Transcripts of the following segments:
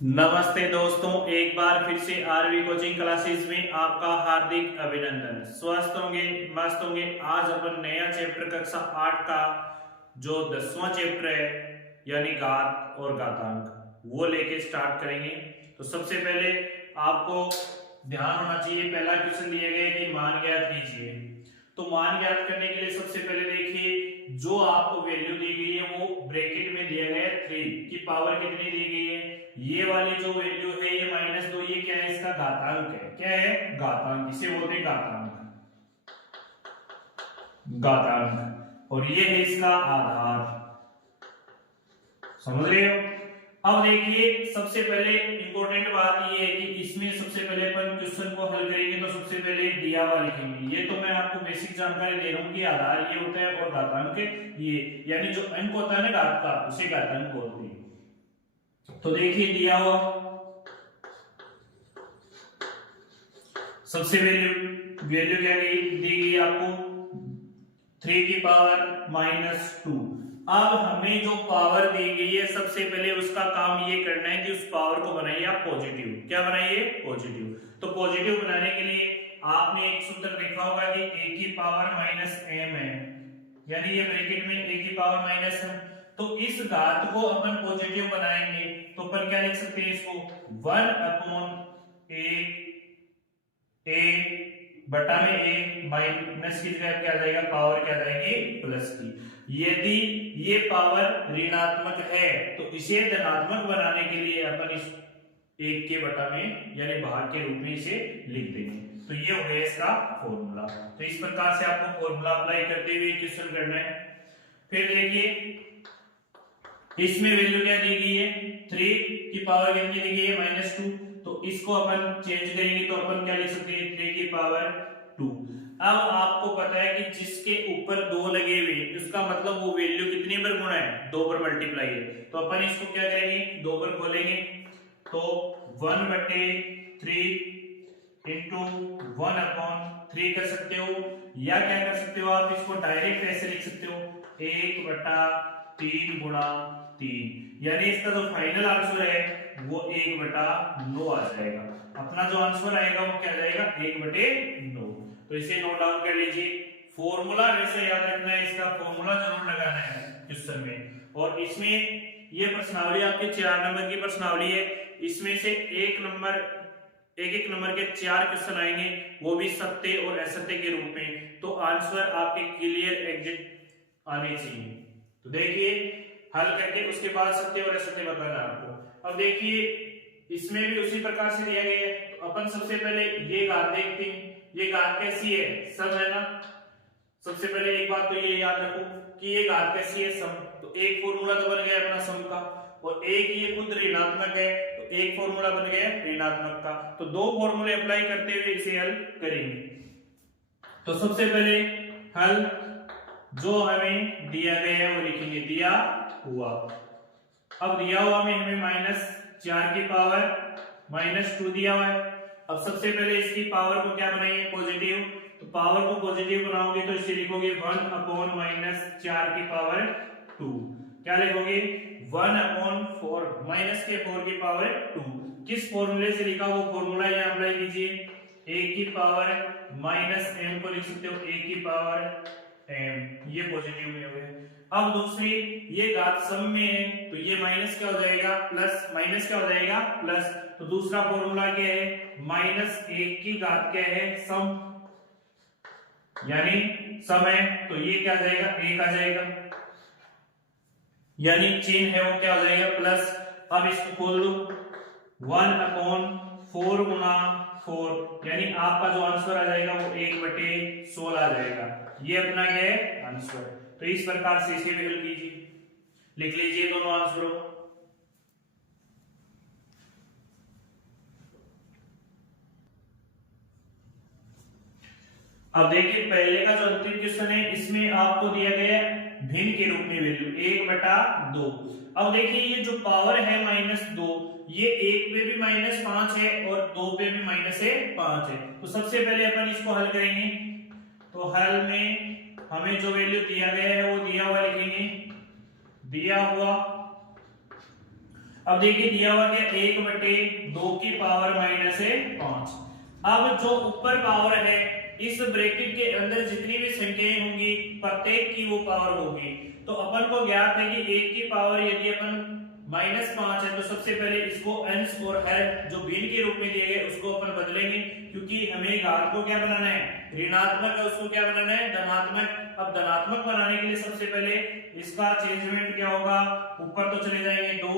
नमस्ते दोस्तों, एक बार फिर से आरवी कोचिंग क्लासेस में आपका हार्दिक अभिनंदन। स्वस्थ होंगे, मस्त होंगे। आज अपन नया चैप्टर कक्षा 8 का जो 10वां चैप्टर है यानी घात और घातांक वो लेके स्टार्ट करेंगे। तो सबसे पहले आपको ध्यान होना चाहिए, पहला क्वेश्चन दिया गया है कि मान ज्ञात कीजिए। तो मान ज्ञात करने के लिए सबसे पहले देखिए, जो आपको वैल्यू दी गई है वो ब्रैकेट में दिया गया है 3 की पावर कितनी दी गई है। ये वाली जो वैल्यू है ये -2, ये क्या है, इसका घातांक है। क्या है? घातांक। इसे बोलते हैं घातांक। घातांक। और ये है इसका आधार। समझ रहे हो? अब देखिए, सबसे पहले इंपॉर्टेंट बात ये है कि इसमें सबसे पहले अपन क्वेश्चन को हल करेंगे तो सबसे पहले दिया हुआ लिखेंगे। ये तो मैं आपको बेसिक जानकारी दे रहा हूं कि आधार ये होता है और घातांक ये, यानी जो अंक होता है ना घात का, उसे घातांक बोलते हैं। तो देखिए दिया हुआ सबसे वैल्यू वैल्यू क्या दी गई आपको, 3 की पावर -2। अब हमें जो पावर दी गई है सबसे पहले उसका काम ये करना है कि उस पावर को बनाइए आप पॉजिटिव। क्या बनाइए? पॉजिटिव। तो पॉजिटिव बनाने के लिए आपने एक सूत्र देखा होगा कि a की पावर -m है, यानी ये ब्रैकेट में a की पावर माइनस है। तो इस घात को अपन पॉजिटिव बनाएंगे तो अपन क्या लिख सकते हैं इसको, 1/a बटा में a माइनस की जगह क्या आ जाएगा, पावर क्या आ जाएगी, प्लस की। यदि ये पावर ऋणात्मक है तो इसे धनात्मक बनाने के लिए अपन इस 1 के बटा में यानी भाग के रूप में इसे लिख देंगे। तो ये हो गया इसका फॉर्मूला। तो इस प्रकार से आपको फॉर्मूला अप्लाई करते हुए क्वेश्चन करना है। फिर देखिए इसमें वैल्यू क्या दी गई है, 3 की पावर कितनी दी गई है, -2। तो इसको अपन चेंज करेंगे तो अपन क्या लिख सकते हैं, 3 की पावर 2। अब आपको पता है कि जिसके ऊपर 2 लगे हुए इसका मतलब वो वैल्यू कितनी पर गुणा है, 2 पर मल्टीप्लाई है। तो अपन इसको क्या करेंगे, 2 पर खोलेंगे तो 1/3 इंटू 1/3 कर सकते हो, या क्या कर सकते हो आप इसको डायरेक्ट ऐसे लिख सकते हो 1/3 गुणा 3, यानी इसका जो फाइनल आंसर है वो 1/9 आ जाएगा। अपना जो आंसर आएगा वो क्या जाएगा, 1/9। तो इसे नोट डाउन कर लीजिए। फॉर्मूला वैसे याद रखना है, इसका फॉर्मूला जरूर लगाना है क्वेश्चन में। और इसमें ये प्रश्नावली आपके 4 नंबर की प्रश्नावली है, इसमें से एक एक नंबर के 4 क्वेश्चन आएंगे, वो भी सत्य और असत्य के रूप में। तो आंसर आपके क्लियर एग्जिट आने चाहिए। तो देखिए हल करके उसके बाद सत्य और असत्य बताना आपको। अब देखिए इसमें भी उसी प्रकार से दिया गया है। तो अपन सबसे पहले ये घात देखते हैं, ये घात कैसी है, सम है ना। सबसे पहले एक बात तो ये याद रखो कि ये घात कैसी है, सम। तो एक फॉर्मूला तो बन गया अपना सम का, और एक ये खुद ऋणात्मक है तो एक फॉर्मूला बन गया ऋणात्मक का। तो 2 फॉर्मूले अप्लाई करते हुए इसे हल करेंगे। तो सबसे पहले हल जो हमें दिया गया है वो लिखेंगे, दिया हुआ। अब दिया हुआ में हमें -4 की पावर -2 दिया हुआ है। अब सबसे पहले इसकी पावर को क्या बनाएंगे, पॉजिटिव। तो पावर को पॉजिटिव बनाओगे तो इसे लिखोगे 1/-4 की पावर 2। क्या लिखोगे, 1/4 -4 की पावर 2। किस फॉर्मूले से लिखा वो फॉर्मूला यहां अप्लाई कीजिए। a की पावर -m को लिख सकते हो a की पावर m, ये पॉजिटिव में हो गया। अब दूसरी, ये घात सम में है तो ये माइनस क्या हो जाएगा, प्लस, माइनस क्या हो जाएगा, प्लस। तो दूसरा फॉर्मूला क्या है, -1 की घात क्या है, सम, यानी सम है तो ये क्या आ जाएगा, 1 आ जाएगा, यानी चिन्ह है वो क्या हो जाएगा, प्लस। अब इसको खोल लो, 1/4 गुना 4, यानी आपका जो आंसर आ जाएगा वो 1/16 आ जाएगा। ये अपना क्या है, आंसर। तो इस प्रकार से इसे भी हल कीजिए, लिख लीजिए दोनों आंसरों। अब देखिए पहले का जो अंतिम क्वेश्चन है इसमें आपको दिया गया है भिन्न के रूप में वैल्यू 1/2। अब देखिए ये जो पावर है -2, ये 1 पे भी -5 है और 2 पे भी -5 है। तो सबसे पहले अपन इसको हल करेंगे। तो हल में हमें जो वैल्यू दिया गया है वो दिया हुआ लिखेंगे, दिया हुआ अब देखिए दिया हुआ क्या, 1/2 की पावर माइनस है 5। अब जो ऊपर पावर है, इस ब्रैकेट के अंदर जितनी भी संख्याएं होंगी प्रत्येक की वो पावर होगी। तो अपन को ज्ञात है कि 1 की पावर यदि अपन -5 है तो सबसे पहले इसको अंश और हर जो भिन्न के रूप में दिए गए उसको अपन बदलेंगे, क्योंकि हमें घात को क्या बनाना है, ऋणात्मक है उसको क्या बनाना है, धनात्मक। अब धनात्मक बनाने के लिए सबसे पहले इसका चेंजमेंट क्या होगा, ऊपर तो चले जाएंगे 2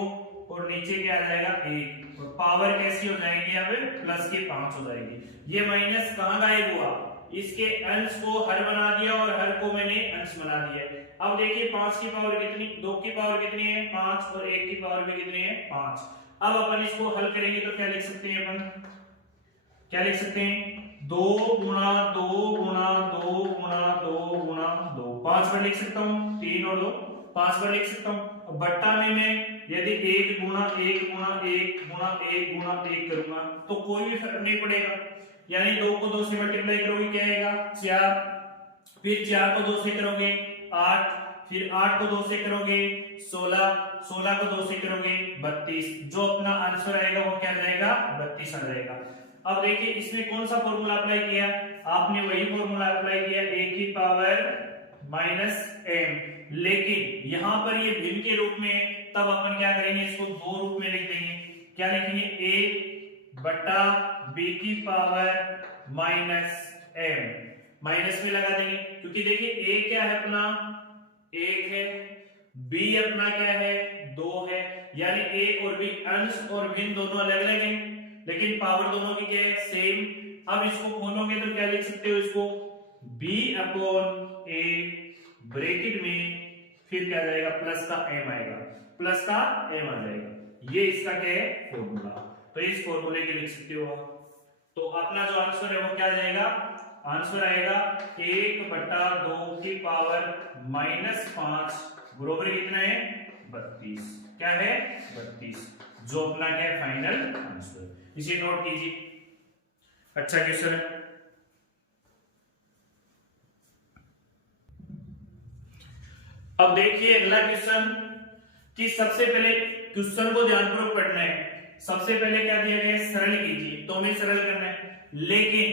और नीचे क्या आ जाएगा 1, और पावर कैसी हो जाएगी, यहाँ पे प्लस की 5 हो जाएगी। ये माइनस कहाँ गायब हुआ, इसके अंश को हर बना दिया और हर को मैंने अंश बना दिया। अब देखिए 5 की पावर कितनी, 2 की पावर कितनी है 5 और 1 की पावर भी कितनी है 5। अब अपन इसको हल करेंगे तो क्या लिख सकते हैं, अपन क्या लिख सकते हैं, 2 गुणा 2 गुणा 2 गुणा 2 गुणा 2, 5 बार लिख सकता हूँ, 3 और 2 5 बार लिख सकता हूँ। अब बट्टा में मैं यदि 1 गुणा 1 गुणा 1 गुणा 1 गुणा 1 करूंगा तो कोई भी फर्क नहीं पड़ेगा, यानी 2 को 2 से मल्टीप्लाई करोगे क्या आएगा 4, फिर 4 को 2 से करोगे 8, फिर 8 को 2 से करोगे 16, 16 को 2 से करोगे 32, जो अपना आंसर आएगा वो क्या जाएगा 32 आ जाएगा। अब देखिए इसमें कौन सा फॉर्मूला अप्लाई किया, आपने वही फॉर्मूला अप्लाई किया a की पावर -m, लेकिन यहां पर ये भिन्न के रूप में, तब अपन क्या करेंगे, इसको दो रूप में लिख देंगे। क्या लिखेंगे, a बटा b की पावर -m, माइनस में लगा देंगे, क्योंकि देखिए a क्या है अपना 1 है, b अपना क्या है 2 है, यानी a और b अंश और भिन्न दोनों अलग अलग हैं, लेकिन पावर दोनों की क्या है सेम। अब इसको खोलोगे तो क्या लिख सकते हो, इसको b/a ब्रैकेट में फिर क्या जाएगा प्लस का m आएगा, प्लस का m आ जाएगा। ये इसका क्या है फॉर्मूला, तो इस फॉर्मूले के लिख सकते हो। तो अपना जो आंसर है वो क्या जाएगा, आंसर आएगा 1/2 की पावर -5 बराबर कितना है 32, क्या है 32, जो अपना क्या है फाइनल आंसर। इसे नोट कीजिए, अच्छा क्वेश्चन है। अब देखिए अगला क्वेश्चन, कि सबसे पहले क्वेश्चन को ध्यानपूर्वक पढ़ना है। सबसे पहले क्या दिया गया है, सरल कीजिए, तो हमें सरल करना है, लेकिन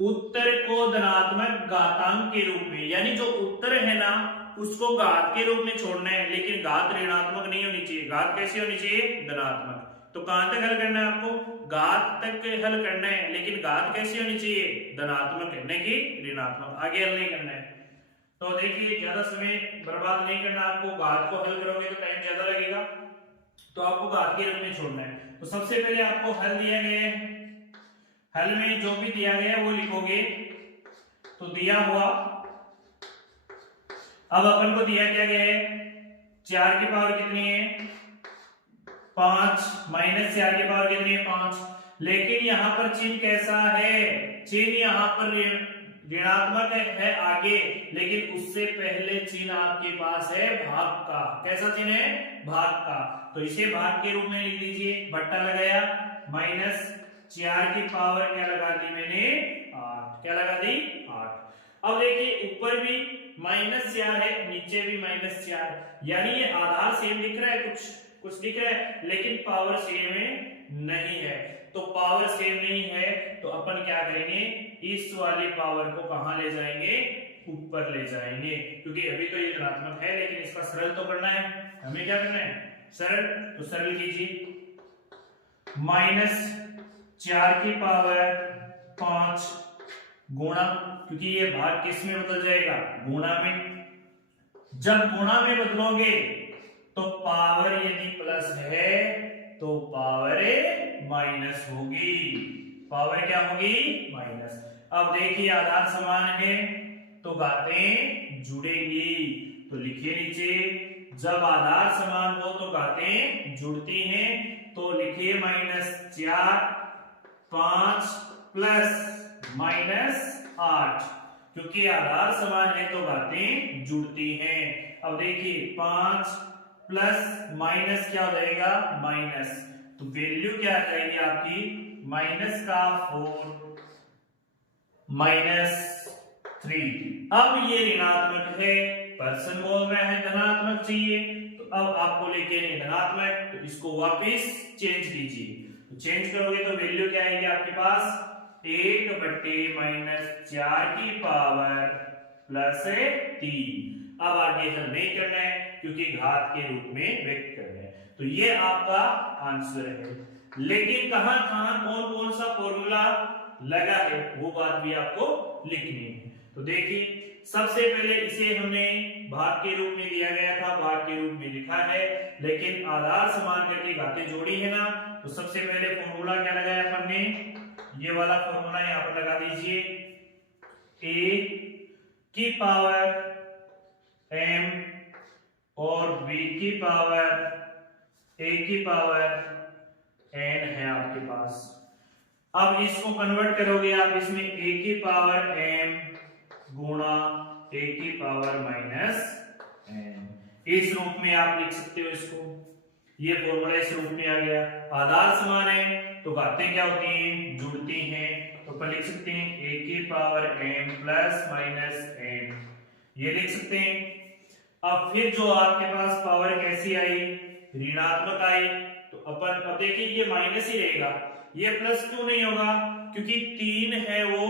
उत्तर को धनात्मक घातांक के रूप में, यानी जो उत्तर है ना उसको घात के रूप में छोड़ना है, लेकिन घात ऋणात्मक नहीं होनी चाहिए। घात कैसी होनी चाहिए, धनात्मक। तो कहां तक हल करना है आपको, घात तक हल करना है, लेकिन घात कैसी होनी चाहिए, धनात्मक है, नहीं कि ऋणात्मक। आगे हल नहीं करना है। तो देखिए ज्यादा समय बर्बाद नहीं करना आपको, घात को हल करोगे तो टाइम ज्यादा लगेगा, तो आपको घात के रूप में छोड़ना है। तो सबसे पहले आपको हल दिया गया है, हल में जो भी दिया गया है वो लिखोगे। तो दिया हुआ, अब अपन को दिया क्या गया है, 4 की पावर कितनी है 5, -4 की पावर कितनी है 5, लेकिन यहां पर चिन्ह कैसा है, चिन्ह यहां पर ऋणात्मक है आगे, लेकिन उससे पहले चिन्ह आपके पास है भाग का। कैसा चिन्ह है, भाग का। तो इसे भाग के रूप में लिख दीजिए, बट्टा लगाया, -4 की पावर क्या लगा दी मैंने 8, क्या लगा दी 8। अब देखिए ऊपर भी -4 है, नीचे भी -4, यानी ये आधार सेम दिख रहा है, कुछ दिख रहा है, लेकिन पावर सेम नहीं है। तो पावर सेम नहीं है तो अपन क्या करेंगे, इस वाली पावर को कहां ले जाएंगे, ऊपर ले जाएंगे, क्योंकि अभी तो ये धनात्मक है, लेकिन इसका सरल तो करना है, हमें क्या करना है सरल। तो सरल कीजिए, -4 की पावर 5 गुणा, क्योंकि ये भाग किस में बदल जाएगा, गुणा में। जब गुणा में बदलोगे तो पावर यदि प्लस है तो पावर माइनस होगी, पावर क्या होगी माइनस। अब देखिए आधार समान है तो घातें जुड़ेंगी, तो लिखिए नीचे, जब आधार समान हो तो घातें जुड़ती हैं, तो लिखिए -4 5 प्लस -8, क्योंकि आधार समान है तो घातें जुड़ती हैं। अब देखिए 5 प्लस माइनस क्या हो जाएगा माइनस, तो वैल्यू क्या आ जाएगी आपकी -4 -3। अब ये ऋणात्मक है, पर्सन बोल रहा है धनात्मक चाहिए, तो अब आपको लेके नहीं धनात्मक, तो इसको वापस चेंज कीजिए। तो चेंज करोगे तो वैल्यू क्या आएगी आपके पास 1/-4 की पावर प्लस 3। अब आगे हल नहीं करना है क्योंकि घात के रूप में व्यक्त करना है। तो ये आपका आंसर है। लेकिन कहां कहां कौन कौन सा फॉर्मूला लगा है वो बात भी आपको लिखनी है। तो देखिए सबसे पहले इसे हमने भाग के रूप में दिया गया था, भाग के रूप में लिखा है, लेकिन आधार समान करके घातें जोड़ी है ना। तो सबसे पहले फॉर्मूला क्या लगाया अपन ने, ये वाला फॉर्मूला यहां पर लगा दीजिए, a की पावर m और b की पावर a की पावर n है आपके पास। अब इसको कन्वर्ट करोगे आप इसमें a की पावर m गुणा a की पावर माइनस n, इस रूप में आप लिख सकते हो इसको। ये फॉर्मूला इस रूप में आ गया। आधार समान है तो घातें क्या होती हैं, जुड़ती हैं। तो अपन लिख सकते हैं a की power m plus minus n, ये लिख सकते हैं। अब फिर जो आपके पास पावर कैसी आई, ऋणात्मक आई। तो अपन अब देखिए ये माइनस ही रहेगा, ये प्लस क्यों नहीं होगा, क्योंकि 3 है वो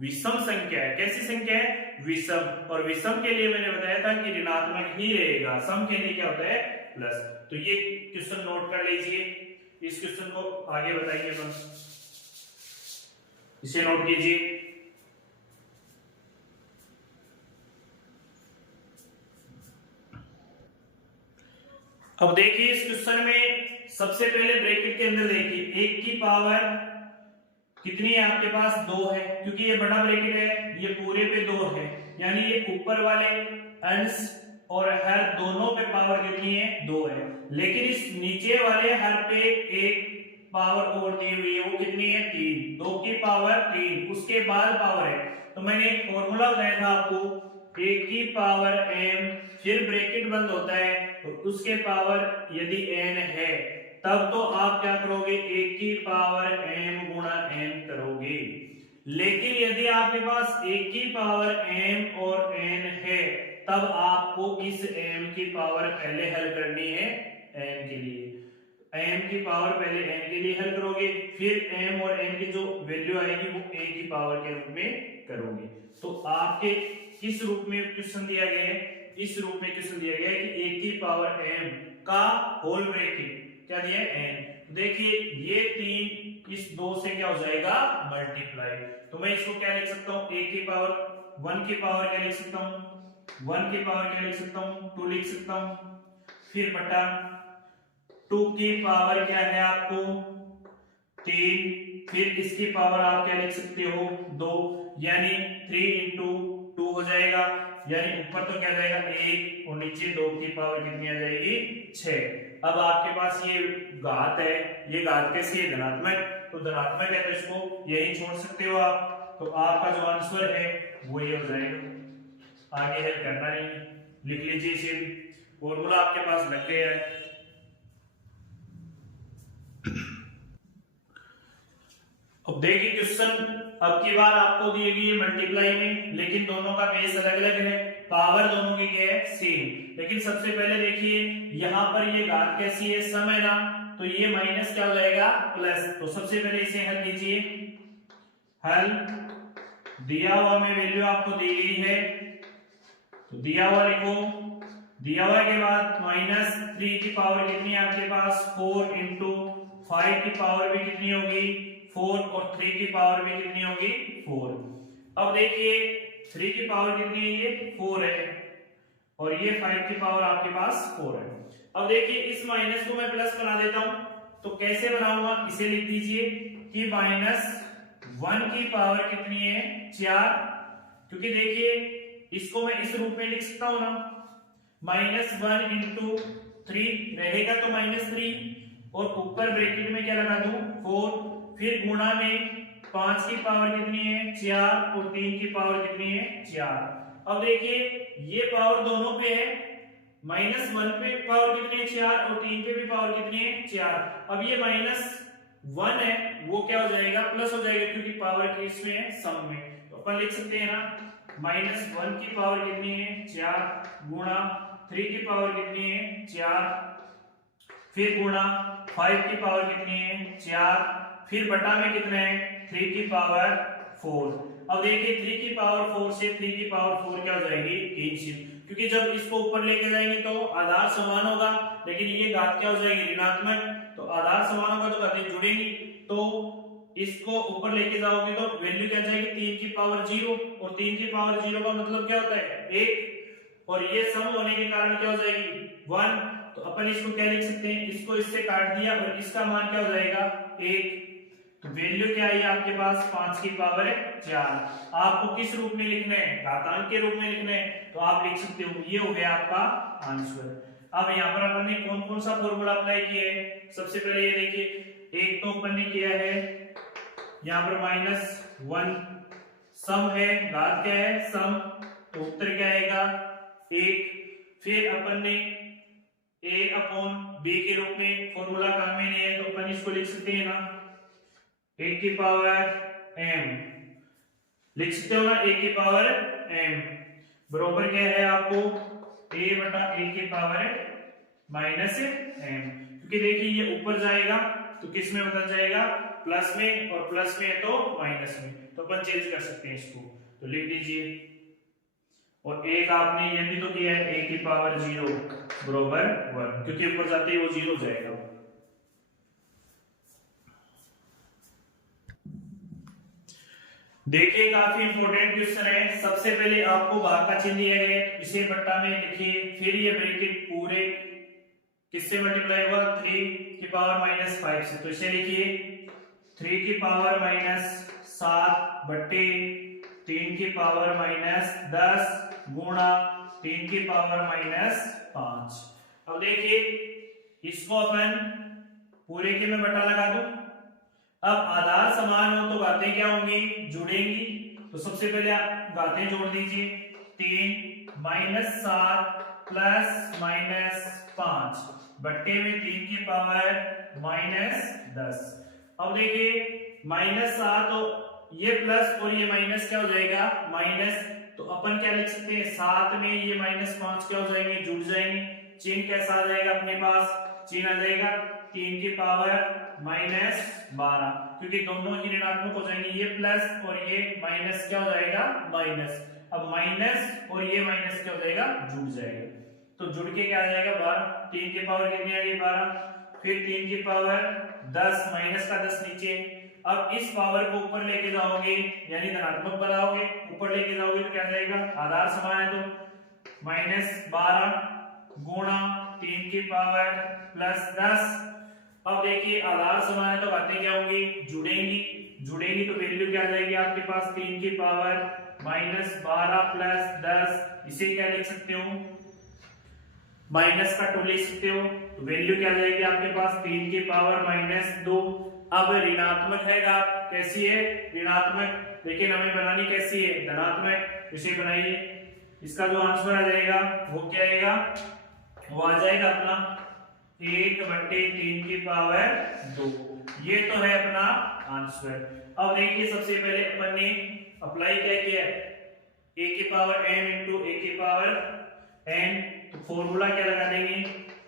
विषम संख्या है। कैसी संख्या है, विषम, और विषम के लिए मैंने बताया था कि ऋणात्मक ही रहेगा, सम के लिए क्या होता है प्लस। तो ये क्वेश्चन नोट कर लीजिए, इस क्वेश्चन को आगे बताइए अपन, इसे नोट कीजिए। अब देखिए इस क्वेश्चन में सबसे पहले ब्रैकेट के अंदर देखिए 1 की पावर कितनी है आपके पास 2 है, क्योंकि ये बड़ा ब्रैकेट है, ये पूरे पे 2 है, यानी ये ऊपर वाले अंश और हर दोनों पे पावर कितनी है 2 है। लेकिन इस नीचे वाले हर पे एक पावर और दी हुई है, वो कितनी है 3, 2 की पावर 3, उसके बाद पावर है। तो मैंने एक फॉर्मूला बताया था आपको, 1 की पावर m, फिर ब्रैकेट बंद होता है और उसके पावर यदि n है तब तो आप क्या करोगे 1 की पावर m गुणा n करोगे। लेकिन यदि आपके पास 1 की पावर m और n है तब आपको इस m की पावर पहले हल करनी है n के लिए, m की पावर पहले n के लिए हल करोगे, फिर m और n की जो वैल्यू आएगी वो a की पावर के रूप में करोगे। तो आपके किस रूप में क्वेश्चन दिया गया है, इस रूप में क्वेश्चन दिया गया है कि 1 की पावर m का होल ब्रैकेट क्या दिया है n। देखिए ये 3 इस 2 से क्या हो जाएगा मल्टीप्लाई। तो मैं इसको क्या लिख सकता हूं, 1 की पावर 1 की पावर क्या लिख सकता हूं, 1 की पावर क्या लिख सकता हूं 2 लिख सकता हूं, फिर बटा 2 की पावर क्या है आपको 3, फिर इसकी पावर आप क्या लिख सकते हो 2, यानी 3 into 2 हो जाएगा, यानी ऊपर तो क्या जाएगा 1 और नीचे 2 की पावर कितनी आ जाएगी 6। अब आपके पास ये घात है, ये घात कैसी है धनात्मक, तो धनात्मक है तो इसको यही छोड़ सकते हो आप। तो आपका जो आंसर है वो ये हो जाएगा, आगे हेल्प करना नहीं, लिख लीजिए इसे, फॉर्मूला आपके पास लग गया है। अब देखिए क्वेश्चन अब की बार आपको दी गई है मल्टीप्लाई में, लेकिन दोनों का बेस अलग अलग है, पावर दोनों की क्या है सेम। लेकिन सबसे पहले देखिए यहाँ पर ये घात कैसी है सम है ना, तो ये माइनस क्या हो जाएगा प्लस। तो सबसे पहले इसे हल कीजिए, हल दिया हुआ में वैल्यू आपको दी गई है तो दिया हुआ लिखो, दिया हुआ के बाद -3 की पावर कितनी है आपके पास 4 into 5 की पावर भी कितनी होगी 4 और 3 की पावर भी कितनी होगी 4। अब देखिए 3 की पावर कितनी है ये 4 है और ये 5 की पावर आपके पास 4 है। अब देखिए इस माइनस को मैं प्लस बना देता हूं, तो कैसे बनाऊंगा इसे लिख दीजिए कि -1 की पावर कितनी है 4, क्योंकि देखिए इसको मैं इस रूप में लिख सकता हूं ना, -1 into 3 रहेगा तो -3 और ऊपर ब्रैकेट में क्या लगा दूं 4, फिर गुणा में 5 की पावर कितनी है 4 और 3 की पावर कितनी है 4। अब देखिए ये पावर दोनों पे है, -1 पे पावर कितनी है 4 और 3 पे भी पावर कितनी है 4। अब ये -1 है वो क्या हो जाएगा प्लस हो जाएगा, क्योंकि पावर किस में है सम में। तो अपन लिख सकते हैं ना -1 की पावर कितनी है 4 गुणा 3 की पावर कितनी है 4, फिर गुणा 5 की पावर कितनी है 4, फिर बटा में कितना है 3 की पावर 4। अब देखिए 3 की पावर 4 से 3 की पावर 4 क्या हो जाएगी कैंसिल, क्योंकि जब इसको ऊपर लेके जाएंगे तो आधार समान होगा, लेकिन ये घात क्या हो जाएगी ऋणात्मक, तो आधार समान होगा तो घातें जुड़ेंगी, तो इसको ऊपर लेके जाओगे तो वैल्यू क्या जाएगी 3 की पावर 0, और 3 की पावर 0 का मतलब क्या होता है 1, और ये सम होने के कारण क्या हो जाएगी 1, तो अपन इसको क्या लिख सकते हैं, इसको इससे काट दिया और इसका मान क्या हो जाएगा 1, तो वैल्यू क्या है आपके पास 5 की पावर 4। आपको किस रूप में लिखना है घातांक के रूप में लिखना है, तो आप लिख सकते हो, ये हो गया आपका आंसर। अब यहाँ पर अपन ने कौन कौन सा फॉर्मूला अप्लाई किया है, सबसे पहले ये देखिए, एक तो अपन ने किया है यहाँ पर -1 सम है, घात क्या है सम, तो उत्तर क्या आएगा 1। फिर अपन ने a/b के रूप में फॉर्मूला काम में नहीं है, तो अपन इसको लिख सकते हैं ना 1 की पावर m, लिख सकते हो ना 1 की पावर m बरोबर क्या है आपको a/1 की पावर -m, क्योंकि देखिए ये ऊपर जाएगा तो किस में बदल जाएगा प्लस में, और प्लस में है तो माइनस में, तो अपन चेंज कर सकते हैं इसको, तो लिख दीजिए। और एक आपने ये भी तो किया है a की पावर 0 बरोबर 1, क्योंकि ऊपर जाते ही वो 0 हो जाएगा। देखिए काफी इंपॉर्टेंट क्वेश्चन है। सबसे पहले आपको भाग का चिन्ह दिया गया है, इसे बट्टा में लिखिए, फिर ये ब्रैकेट पूरे किससे मल्टीप्लाई हुआ 3 की पावर -5 से, तो इसे लिखिए 3 की पावर -7 बट्टे 3 की पावर -10 गुणा 3 की पावर -5। अब देखिए इसको अपन पूरे के में बट्टा लगा दूं, अब आधार समान हो तो घातें क्या होंगी जुड़ेंगी, तो सबसे पहले आप घातें जोड़ दीजिए, 3 -7 प्लस -5 बट्टे में 3 की पावर -10। अब देखिए -7 तो ये प्लस और ये माइनस क्या हो जाएगा माइनस, तो अपन क्या लिख सकते हैं 7 में ये -5 क्या हो जाएंगे जुड़ जाएंगे, चिन्ह कैसा आ जाएगा अपने पास, चिन्ह आ जाएगा 3 की पावर -12, क्योंकि दोनों ही ऋणात्मक हो जाएंगे, ये प्लस और ये माइनस क्या हो जाएगा माइनस, अब माइनस और ये माइनस क्या हो जाएगा जुड़ जाएगा, तो जुड़ के क्या आ जाएगा 12, 3 की पावर कितनी आ गई 12, फिर 3 की पावर 10 माइनस का 10 नीचे, अब इस पावर को ऊपर लेके जाओगे यानी धनात्मक बनाओगे, ऊपर लेके जाओगे तो क्या आ जाएगा आधार समान है तो -12 गुणा 3 की पावर +10। अब देखिए आधार समान है तो बातें क्या होंगी जुड़ेंगी, जुड़ेंगी तो वैल्यू क्या आ जाएगी आपके पास 3 की पावर -12 + 10, इसे क्या लिख सकते हो माइनस का 2 लिख सकते हो, तो वैल्यू क्या आ जाएगी आपके पास 3 की पावर -2। अब ऋणात्मक है घात कैसी है ऋणात्मक, लेकिन हमें बनानी कैसी है धनात्मक, इसे बनाइए, इसका जो आंसर आ जाएगा वो क्या आएगा, वो आ जाएगा अपना 1/3 की पावर 2, ये तो है अपना आंसर। अब देखिए सबसे पहले अपन ने अप्लाई क्या किया है a की पावर m इंटू a की पावर n, तो फॉर्मूला क्या लगा देंगे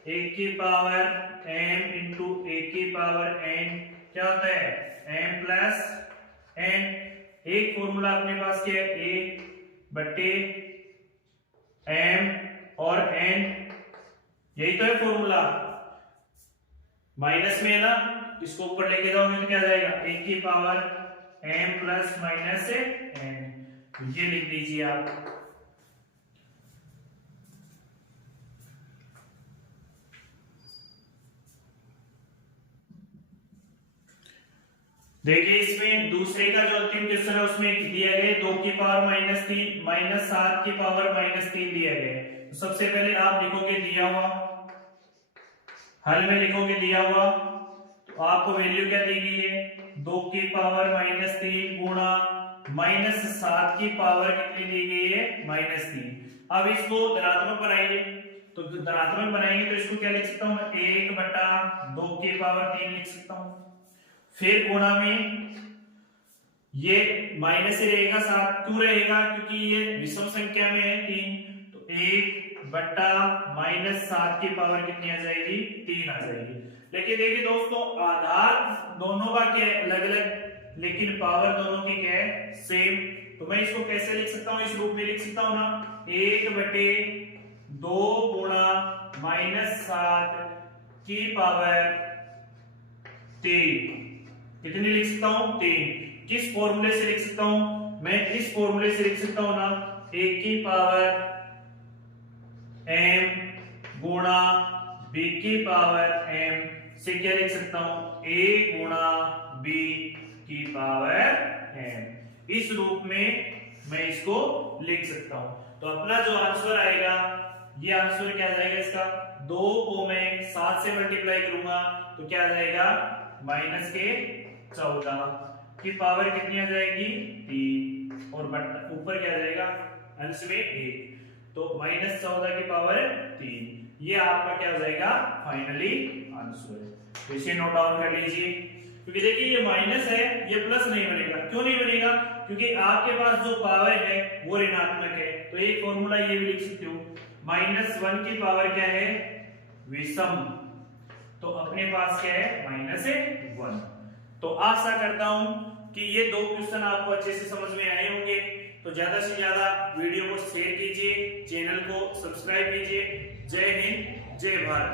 a की पावर m इंटू a की पावर n क्या होता है m प्लस n, एक फॉर्मूला अपने पास क्या है a बट्टे m और n, यही तो है फॉर्मूला, माइनस में है ना, इसको ऊपर लेके जाओगे तो क्या जाएगा 1 की power m plus minus n, ये लिख दीजिए आप। देखिए इसमें दूसरे का जो अंतिम क्वेश्चन है उसमें दिया गया 2 की पावर -3 -7 की पावर -3 दिया गया है, तो सबसे पहले आप लिखोगे दिया हुआ, हल में लिखोगे दिया हुआ, तो आपको वैल्यू क्या दी गई है 2 की पावर -3 गुणा -7 की पावर कितनी दी गई है -3। अब इसको धनात्मक बनाइए, तो धनात्मक बनाएंगे तो इसको क्या लिख सकता हूं 1/2 की पावर 3 लिख सकता हूं, फिर गुणा में ये माइनस ही रहेगा 7 क्यों रहेगा क्योंकि ये विषम संख्या में है 3, तो 1 बट्टा -7 की पावर कितनी आ जाएगी 3 आ जाएगी। लेकिन देखिए दोस्तों आधार दोनों का क्या है अलग अलग, लेकिन पावर दोनों की क्या है सेम। तो मैं इसको कैसे लिख सकता हूं, इस रूप में लिख सकता हूं ना 1/2 गुणा -7 की पावर 3 कितनी लिख सकता हूं 3। किस फॉर्मूले से लिख सकता हूं, मैं इस फॉर्मूले से लिख सकता हूं ना 1 की पावर m गुणा b की पावर m से क्या लिख सकता हूं a गुणा b की पावर m। इस रूप में मैं इसको लिख सकता हूं। तो अपना जो आंसर आएगा ये आंसर क्या आ जाएगा इसका 2 को मैं 7 से मल्टीप्लाई करूंगा तो क्या आ जाएगा -14 की पावर कितनी आ जाएगी 3 और ऊपर क्या आ जाएगा अंश में 1 तो -14 की पावर 3। ये आपका क्या हो जाएगा फाइनली आंसर। तो इसे नोट डाउन कर लीजिए, क्योंकि देखिए ये माइनस है ये प्लस नहीं बनेगा। क्यों नहीं बनेगा, क्योंकि आपके पास जो पावर है वो ऋणात्मक है। तो एक फॉर्मूला ये भी लिख सकते हो -1 की पावर क्या है विषम, तो अपने पास क्या है -1। तो आशा करता हूं कि ये 2 क्वेश्चन आपको अच्छे से समझ में आए होंगे। तो ज्यादा से ज्यादा वीडियो को शेयर कीजिए, चैनल को सब्सक्राइब कीजिए। जय हिंद जय भारत।